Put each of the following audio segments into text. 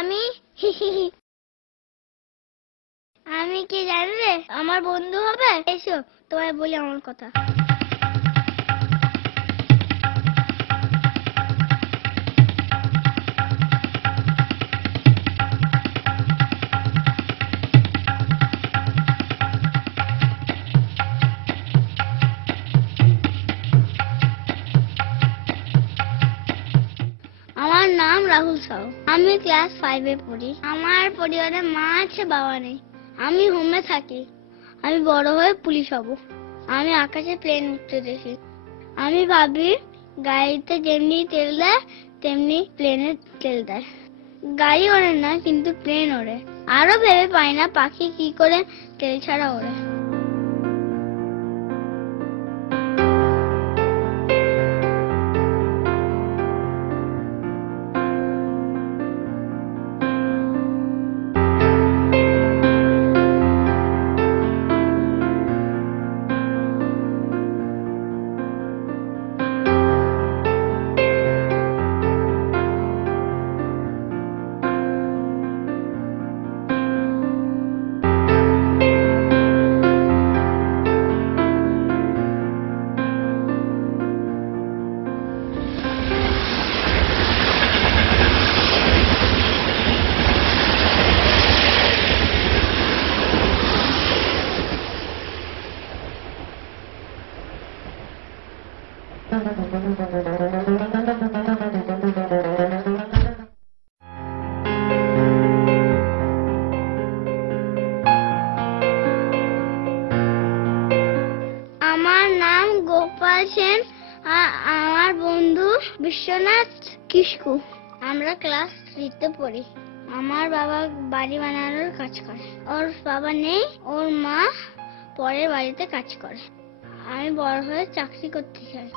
আমি আমি কি জানবে আমার বন্ধু হবে? এসো তোমায় বলি আমার কথা। আমার নাম রাহুল সাউ। আমি ক্লাস 5 এ পড়ি। আমার পরিবারে মা আছে, বাবা নেই। আমি হোমে থাকি। আমি বড় হয়ে পুলিশ হব। আমি আকাশে প্লেন উঠতে দেখি। আমি ভাবি গাড়িতে যেমনি তেল দেয় তেমনি প্লেনে তেল দেয়। গাড়ি ওড়ে না কিন্তু প্লেন ওড়ে। আরো ভেবে পাই না পাখি কি করে তেল ছাড়া ওড়ে। আমার নাম গোপাল সেন। আমার বন্ধু বিশ্বনাথ কিসকু। আমরা ক্লাস 3 তে পড়ি। আমার বাবা বাড়ি বানানোর কাজ করে। ওর বাবা নেই, ওর মা পরের বাড়িতে কাজ করে। আমি বড় হয়ে চাকরি করতে চাই।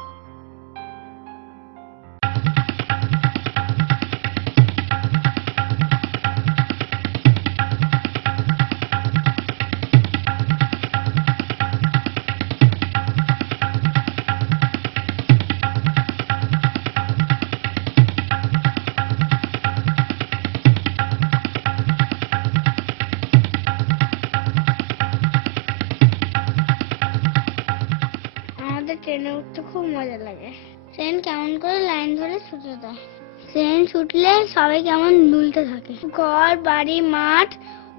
আমাদের ট্রেনে উঠতে খুব মজা লাগে। ট্রেন কেমন করে লাইন ধরে ছুটে দেয়। ট্রেন ছুটলে সবাই কেমন দুলতে থাকে। ঘর বাড়ি মাঠ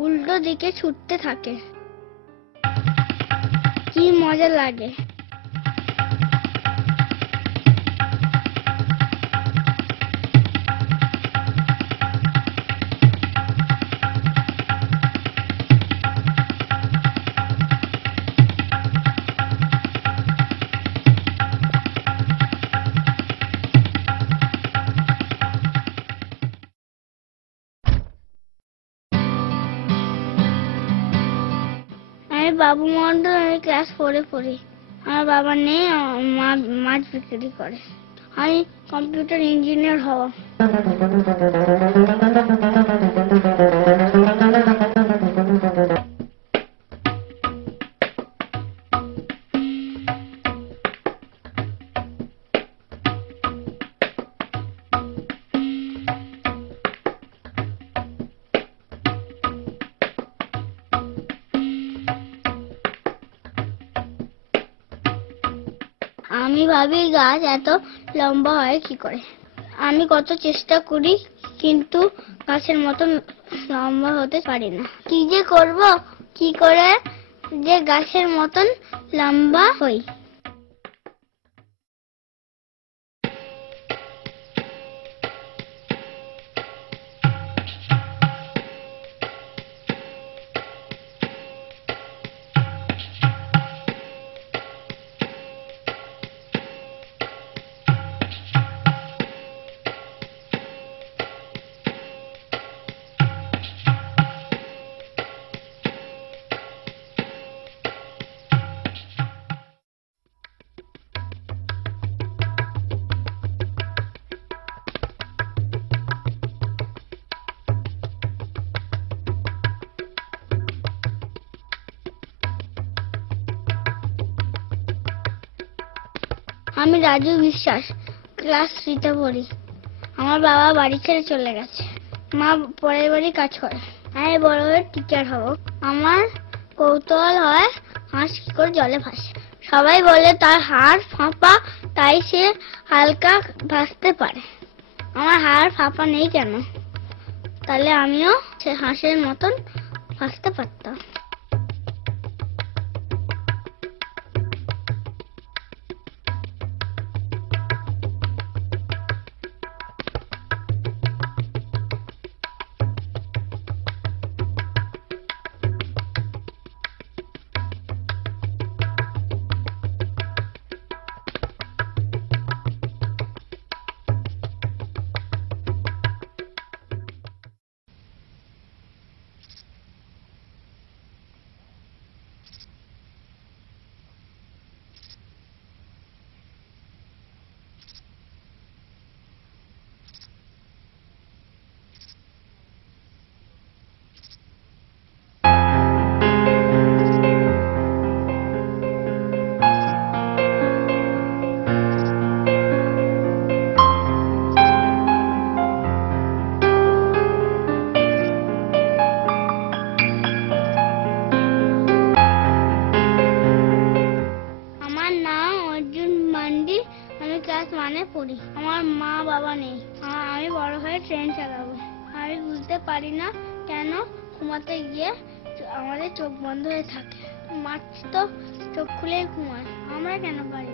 উল্টো দিকে ছুটতে থাকে। কি মজা লাগে। আমি বাবু মন্ডল। আমি ক্লাস 4 এ পড়ি। আমার বাবা নেই, মা মাছ বিক্রি করে। আমি কম্পিউটার ইঞ্জিনিয়ার হব। আমি ভাবি গাছ এত লম্বা হয় কি করে। আমি কত চেষ্টা করি কিন্তু গাছের মতন লম্বা হতে পারি না। কি যে করব, কি করে যে গাছের মতন লম্বা হই। আমি রাজু বিশ্বাস, ক্লাস 3 তে পড়ি। আমার বাবা বাড়ি ছেড়ে চলে গেছে। মা পরের বাড়ি কাজ করে। আমি বড় হয়ে টিচার হব। আমার কৌতূহল হয় হাঁস কি করে জলে ভাসে। সবাই বলে তার হাড় ফাঁপা, তাই সে হালকা ভাসতে পারে। আমার হাড় ফাঁপা নেই কেন? তাহলে আমিও সে হাঁসের মতন ভাসতে পারতাম। আমার নাম অর্জুন মান্ডি। আমি ক্লাস 1-এ পড়ি। আমার মা বাবা নেই। আমি বড় হয়ে ট্রেন চালাবো। আমি বুঝতে পারি না কেন ঘুমাতে গিয়ে আমাদের চোখ বন্ধ হয়ে থাকে। মাছ তো চোখ খুলেই ঘুমায়, আমরা কেন পারি না?